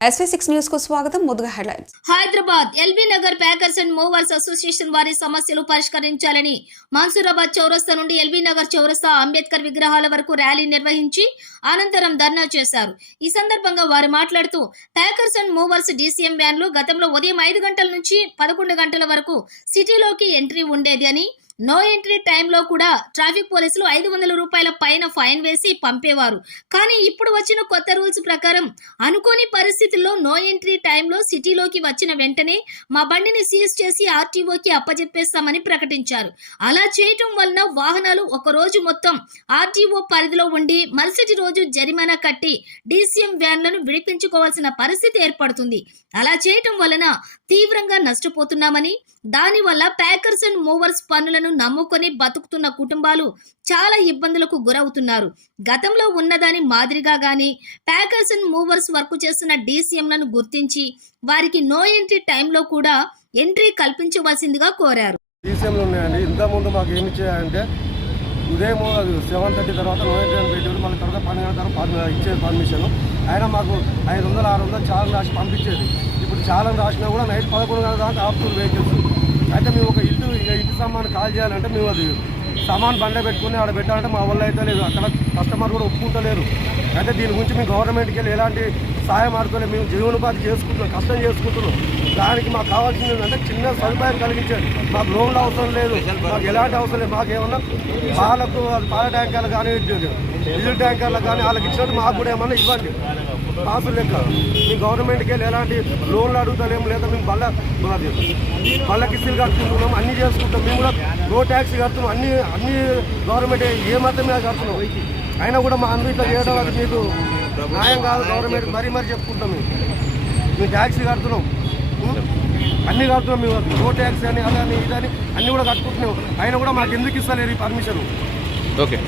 SV6 news కు స్వాగతం. ముందుగా headlines. Hyderabad LB Nagar packers and movers association వారి సమస్యలు పరిష్కరించాలని మన్సూరాబాద్ చౌరస్తా నుండి ఎల్బీ నగర్ చౌరస్తా అంబేద్కర్ విగ్రహాల వరకు ర్యాలీ నిర్వహించి అనంతరం ధర్నా చేశారు. ఈ సందర్భంగా వారు మాట్లాడుతూ ప్యాకర్స్ అండ్ మూవర్స్ DCM వ్యాన్లు గతంలో ఉదయం 5 గంటల నుంచి 11 గంటల వరకు సిటీలోకి ఎంట్రీ ఉండేది అని, నో ఎంట్రీ టైంలో కూడా ట్రాఫిక్ పోలీసులు 500 రూపాయల పైన ఫైన్ వేసి పంపేవారు. కానీ ఇప్పుడు వచ్చిన కొత్త రూల్స్ ప్రకారం అనుకోని పరిస్థితుల్లో నో ఎంట్రీ టైంలో సిటీలోకి వచ్చిన వెంటనే మా బండిని సీజ్ చేసి RTOకి అప్పజెప్పేస్తామని ప్రకటించారు. అలా చేయటం వలన వాహనాలు ఒక రోజు మొత్తం RTO పరిధిలో ఉండి మరుసటి రోజు జరిమానా కట్టి DCM వ్యాన్లను విడిపించుకోవాల్సిన పరిస్థితి ఏర్పడుతుంది. అలా చేయటం వలన తీవ్రంగా నష్టపోతున్నామని, దానివల్ల ప్యాకర్స్ అండ్ మూవర్స్ పనులను నమ్ముకొని బతుకుతున్న కుటుంబాలు చాలా ఇబ్బందులకు గురవుతున్నారు. గతంలో ఉన్నదాని మాదిరిగా గాని ప్యాకర్స్ అండ్ మూవర్స్ వర్క్ చేస్తున్న DCMలను గుర్తించి వారికి నో ఎంట్రీ టైంలో కూడా ఎంట్రీ కల్పించవలసిందిగా కోరారు. DCMలు ఉన్నాయండి. ఇంతకుముందు మాకు ఏమి ఇచ్చాయంటే ఉదయం 7:30 తర్వాత నో ఎంట్రీ అని పెట్టేది, మళ్ళీ తర్వాత 12 గంటల తర్వాత ఇచ్చేది పర్మిషన్. అయినా మాకు 500, 600 చాలా రాసి పంపించేది. ఇప్పుడు చాలా రాసినా కూడా నైట్ 11 గంటల దాకా ఆపుతుంది వెహికల్స్. అయితే మేము ఒక ఇంటి సామాన్ కాల్ చేయాలంటే మేము అది సామాన్ బండే పెట్టుకుని ఆడ పెట్టాలంటే మా వల్ల అయితే లేదు. అక్కడ కస్టమర్ కూడా ఒప్పుకుంటలేరు. అయితే దీని గురించి మేము గవర్నమెంట్కి వెళ్ళి ఎలాంటి సాయం ఆడుకోలేదు. మేము జీవనోపాధి చేసుకుంటున్నాం, కష్టం చేసుకుంటున్నాం. దానికి మాకు కావాల్సింది ఏంటంటే చిన్న సదుపాయం కలిగించేది. మాకు లోన్లు అవసరం లేదు, మాకు ఎలాంటి అవసరం లేదు. మాకు ఏమన్నా పాలకు పాల ట్యాంకర్లు కానీ డీజిల్ ట్యాంకర్లు కానీ వాళ్ళకి ఇచ్చినట్టు మాకు కూడా ఏమన్నా ఇవ్వండి. పాసులు లెక్క మేము గవర్నమెంట్కి వెళ్ళి ఎలాంటి లోన్లు అడుగుతలేము, లేదా మేము బళ్ళ కిస్తులు కట్టుకుంటున్నాం, అన్నీ చేసుకుంటాం. మేము కూడా రోడ్ ట్యాక్స్ కడుతున్నాం, అన్ని గవర్నమెంట్ ఏ మాత్రమే కడుతున్నాం. అయినా కూడా మా అందరూ ఇట్లా చేయడం అది మీకు న్యాయం కాదు. గవర్నమెంట్ మరీ చెప్పుకుంటాం. మేము ట్యాక్స్ కడుతున్నాం, అన్నీ కడుతున్నాం. మేము రోడ్ ట్యాక్స్ అని అదని ఇదని అన్నీ కూడా కట్టుకుంటున్నాం. అయినా కూడా మాకు ఎందుకు ఇస్తలేరు ఈ పర్మిషన్? ఓకే.